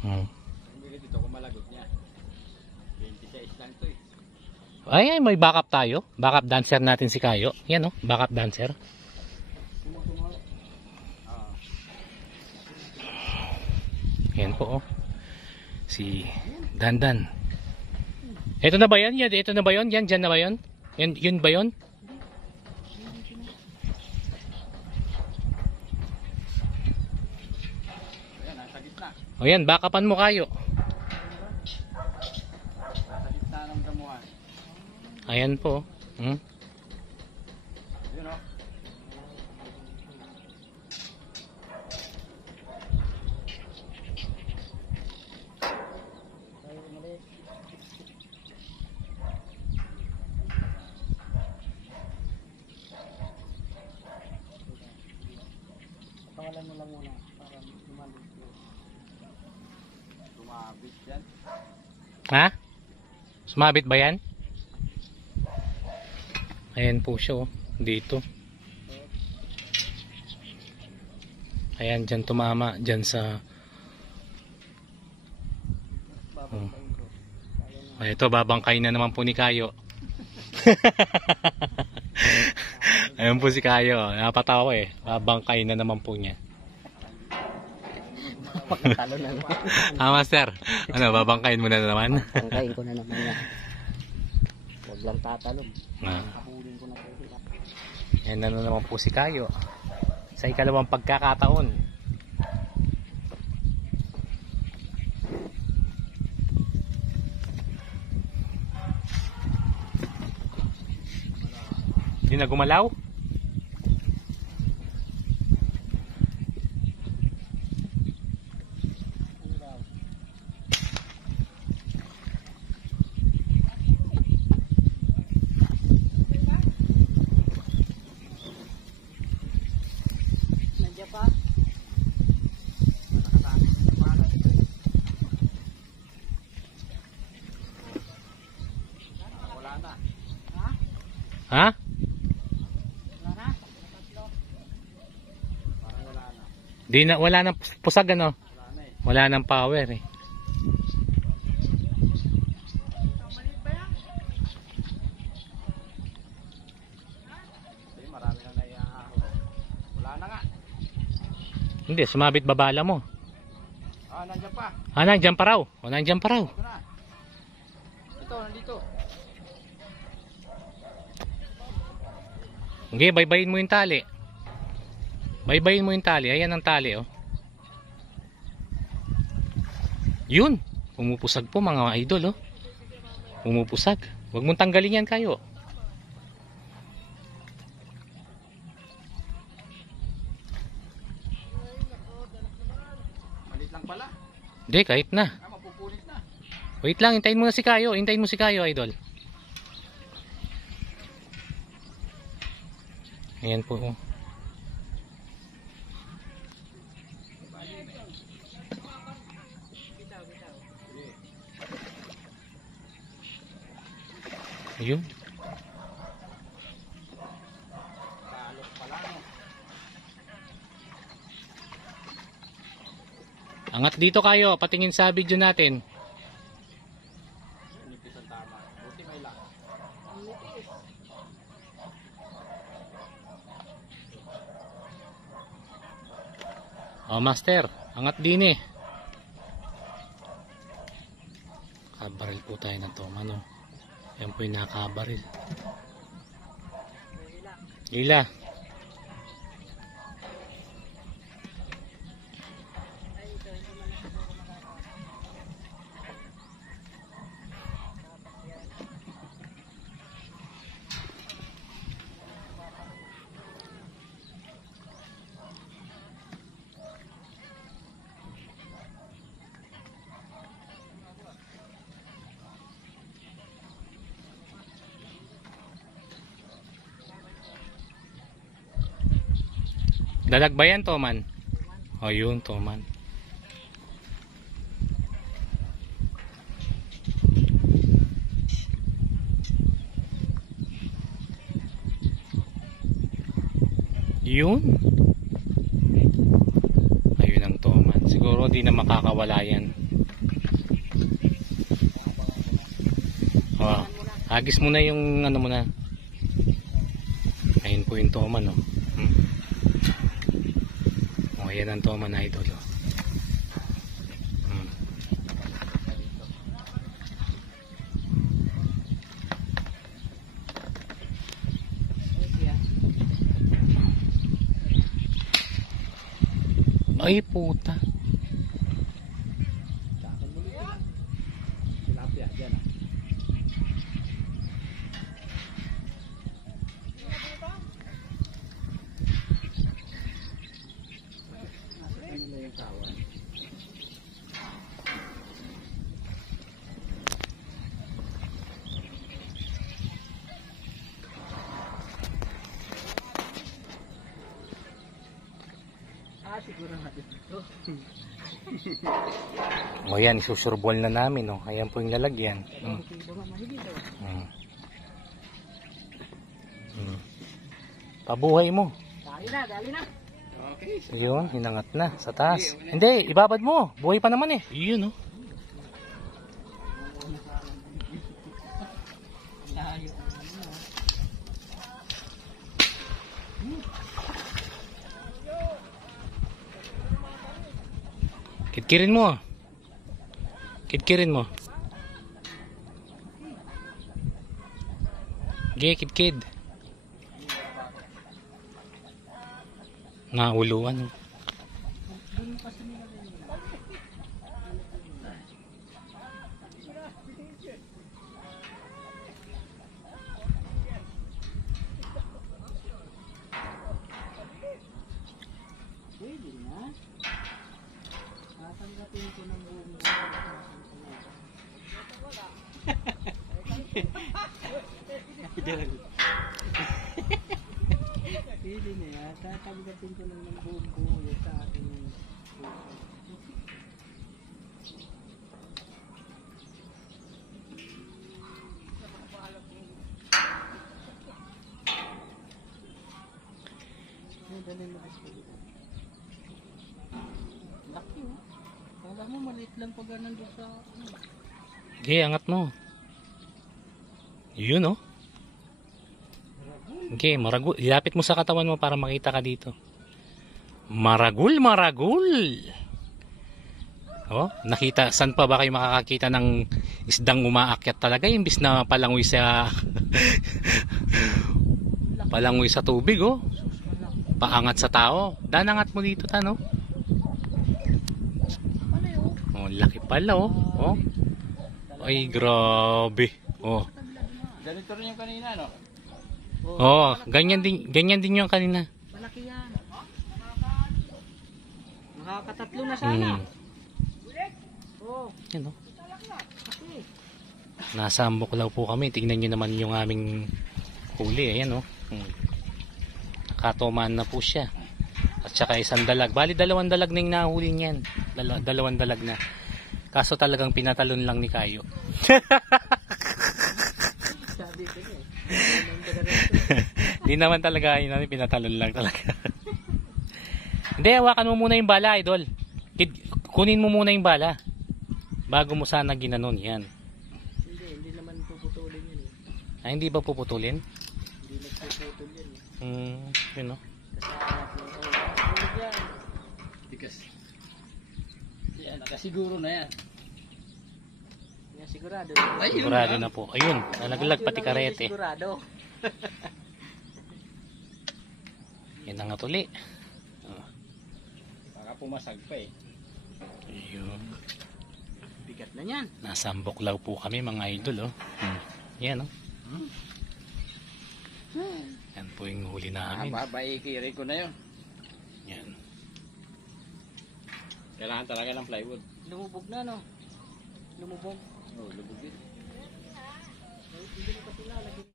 Hmm. Dito kung malagot niya. 26 lang to eh. Ay, may backup tayo. Backup dancer natin si Kayo. Yan, oh, backup dancer. Yan po, oh. Si Dandan. Ito na ba yan? Yan, ito na ba yun? Yan, dyan na ba yun? Yan, yun ba yun? Ayan, nasa gitna. O yan, backupan mo Kayo. Nasa gitna ng damuhan. Ayan po. Hmm? Yun o. Pakawalan mo lang muna para lumalik. Tumabit yan. Ha? Sumabit ba yan? Ayan po siya, oh. Dito. Ayan, dyan tumama. Dyan sa... Ito, babangkay na naman po ni Kayo. Ayan po si Kayo. Napatawa eh. Babangkay na naman po niya. Talo na naman. Master. Ano, babangkayin mo na naman? Tangkain ko na naman yan. Huwag lang tatalog. Ah. Kahulin ko na po sila. Ayan na naman po si Kayo. Sa ikalawang pagkakataon. Hindi na gumalaw? Nandiyan pa? Wala na. Ha? Wala na? Parang wala na. Di na, wala nang pusag ano? Wala na eh. Wala nang power eh. Kasi marami na naiahahon. Wala na nga. Hindi, sumabit babala mo. Ah, nandiyan pa. Ah, nandiyan pa raw. O, nandiyan pa raw. Ito na. Ito, nandito. Okay, baybayin mo yung tali. Baybayin mo yung tali. Ayan ang tali, oh. Yun. Pumupusag po mga idol, oh. Pumupusag. Huwag mong tanggalin yan Kayo. Malit lang pala. Hindi, kahit na. Ah, mapupulit na. Wait lang, hintayin mo na si Kayo. Hintayin mo si Kayo, idol. Ayan po, oh. Ayun. Kalok pala, no? Angat dito Kayo, patingin sa video natin. Nipis ang tama. Buti may lock. Oh, master, angat din eh. Kabaril po tayo ng Toman, oh. Yan po yung nakabaril. Lila. Dalag ba yan, Toman? O, yun, Toman. Yun. Ayun ang Toman. Siguro di na makakawala yan. Agis mo na yung ano mo na. Ayun po yung toma, no? O, ayan ang toma na idol. Ay, puta. Tilapia dyan ah. Nasa kanila yung kawan. Siguro natin ito. O yan, isusurbol na namin, no? Ayan po yung lalagyan. Pabuhay mo. Dali na. Okay. Yun, hinangat na sa taas. Hindi, ibabad mo. Buhay pa naman eh. Yun, no? Kitkirin mo. Kitkirin mo. Okay, kitkid. Nauluan. Pwede na. Tatanggapin ko ng buong pwede na yan. Tatanggapin ko ng buong buo sa ating puso. Dali mo kasi. Laki oh. Kala mo maliit lang pag nandun sa... Okay, angat mo. Yun, oh. Okay, maragul. Ilapit mo sa katawan mo para makita ka dito. Maragul, maragul. Oh, nakita, saan pa ba kayo makakakita ng isdang umaakyat talaga imbis na palangoy sa palangoy sa tubig, oh. Paangat sa tao. Danangat mo dito, tano. Oh, laki pala, oh. Oh. Ay, grabe. Oh. Ganito rin yung kanina, no? Oh, ganyan din yung kanina. Malaki yan. Makakatatlo na sana. Oh. Yan, oh. Nasa Ambuklaw po kami. Tignan nyo naman yung aming huli. Ayan, oh. Nakatomaan na po siya. At saka isang dalag. Bali, 2 dalag na yung nahuli niyan. 2 dalag na. Kaso talagang pinatalon lang ni Kayo. Sabi ko eh. Di naman talaga yun, pinatalon lang talaga. Hindi, hawakan mo muna yung bala, idol. Kunin mo muna yung bala. Bago mo sana ginanon yan. Hindi naman puputulin yun eh. Ay, hindi ba puputulin? Hindi nagpuputol yun eh. Yun, no? Kasama yan. Tigas. Yan, nakasiguro na yan. Yan, sigurado. Ay, Sigurado na po. Ayun, nalaglag pati karete. Sigurado. Yan na nga tuli. Baka pumasag pa eh. Ayun. Bigat na yan. Nasa Ambuklaw po kami, mga idol, oh. Yan, oh. Yan po yung huli namin. Babaikirin ko na yun. Yan. Kailangan talaga ng plywood. Lumubog na, no? Lumubog. Oo, lubog din. Hindi na kasi lalagyan.